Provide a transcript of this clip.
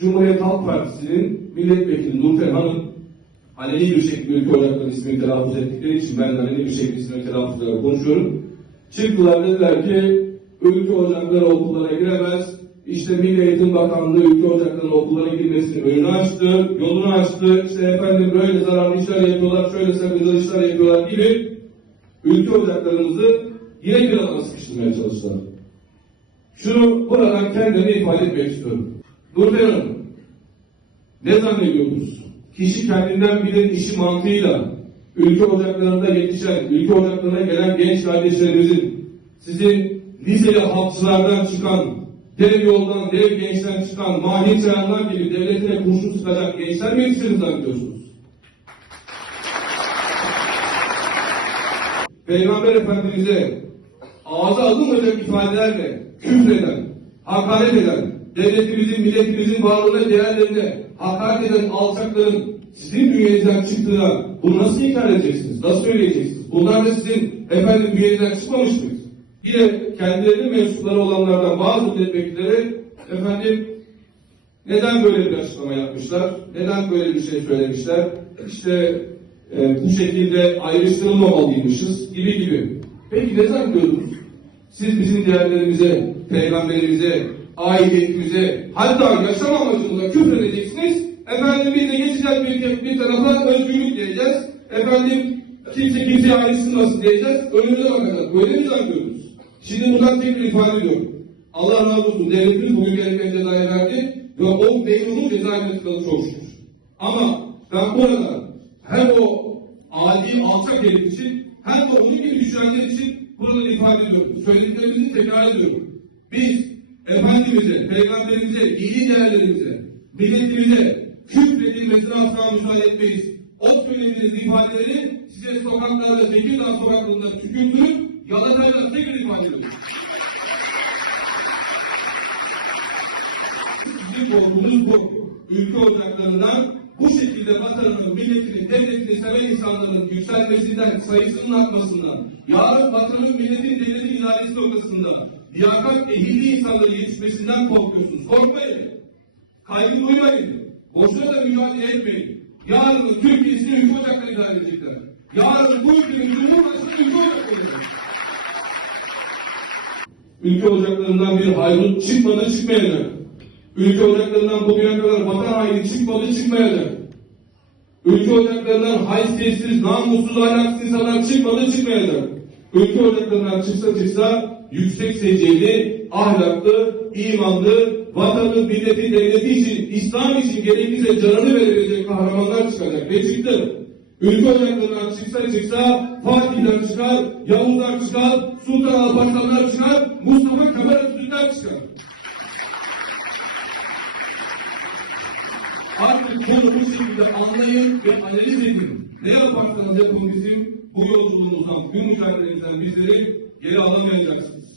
Cumhuriyet Halk Partisi'nin milletvekili Nurten Hanım aleni bir şekilde ülke ocakları ismini telaffuz ettikleri için ben de aleni bir şekilde ismini telaffuz ederek konuşuyorum. Çıktılar dediler ki ülke ocakları okullara giremez. İşte Milli Eğitim Bakanlığı ülke ocakları okullara girmesinin önünü açtı, yolunu açtı. İşte efendim böyle zararlı işler yapıyorlar, şöyle sakıncalı işler yapıyorlar gibi ülke ocaklarımızı yine bir alana sıkıştırmaya çalıştılar. Şunu buradan kendime ifade etmek istiyorum. Hanım, ne zannediyorsunuz? Kişi kendinden bilir işi mantığıyla ülke ocaklarında yetişen, ülke ocaklarına gelen genç kardeşlerimizin sizin liseli halkçılardan çıkan, dev yoldan, dev gençten çıkan, mahir çayanlar gibi devletine kurşun sıkacak gençler mi yetiştiğini zannediyorsunuz? Peygamber Efendimiz'e ağza alınmayacak ifadelerle küfreden, hakaret eden, devletimizin, milletimizin varlığına, değerlerine hakaret eden alçakların sizin bünyenizden çıktığına bunu nasıl inkar edeceksiniz? Nasıl söyleyeceksiniz? Bunlar da sizin efendim bünyenizden çıkmamış mıyız? Yine kendilerinin mensupları olanlardan bazı milletvekilleri efendim neden böyle bir açıklama yapmışlar? Neden böyle bir şey söylemişler? İşte e, bu şekilde ayrıştırılmamalıymışız gibi gibi. Peki ne zannediyordunuz? Siz bizim değerlerimize, peygamberimize, aidiyetimize, hatta yaşam amacımıza küfredeceksiniz. Efendim biz de geçeceğiz bir, bir tarafa özgürlük diyeceğiz. Efendim kimse kimseye ayrıştırmasın diyeceğiz. Önümüze bakacağız. Böyle mi zannediyorsunuz? Şimdi buradan tekrar ifade ediyorum. Allah razı olsun. Devletimiz bugün gereken cezayı verdi ve o memnunun cezaevine tıkalı çok. Ama ben burada hem o adi alçak herif için hem de onun gibi düşünenler için burada ifade ediyorum. Söylediklerimizi tekrar ediyorum. Biz Efendimiz'e, Peygamberimize, dini değerlerimize, milletimize küfredilmesine asla müsaade etmeyiz. O söylediğiniz ifadeleri size sokaklarda, Tekirdağ sokaklarında tükürtürüp yalatacağız. Tekrar ifade ediyorum. Bizim korkumuz bu. Ülke ocaklarından bu şekilde vatanının, milletinin, devletini seven insanların yükselmesinden, sayısının artmasından, yarın vatanın, milletin, devletin idaresi noktasında liyakat ehilli insanların yetişmesinden korkuyorsunuz. Korkmayın. Kaygı duymayın. Boşuna da mücadele etmeyin. Yarın Türkiye'sini ülke ocakları idare edecekler. Yarın bu ülkenin Cumhurbaşkanı ülke ocakları. Ülke ocaklarından bir hayrut çıkmadı çıkmayacak. Ülke ocaklarından bugüne kadar vatan haini çıkmadı çıkmayacak. Ülke ocaklarından haysiyetsiz, namussuz, ahlaksız insanlar çıkmadı çıkmayacak. Ülke ocaklarından çıksa çıksa yüksek seviyeli, ahlaklı, imanlı, vatanı, milleti, devleti için, İslam için gerekirse canını verebilecek kahramanlar çıkacak. Ve çıktı. Ülke ocaklarından çıksa çıksa Fatih'den çıkar, Yavuzlar çıkar, Sultan Alparslanlar çıkar, Mustafa Kemal Atatürk'ten çıkar. Bunu bu şekilde anlayın ve analiz edin. Ne yaparsanız yapın bizim bu yolculuğumuzdan, bu mücadelemizden bizleri geri alamayacaksınız.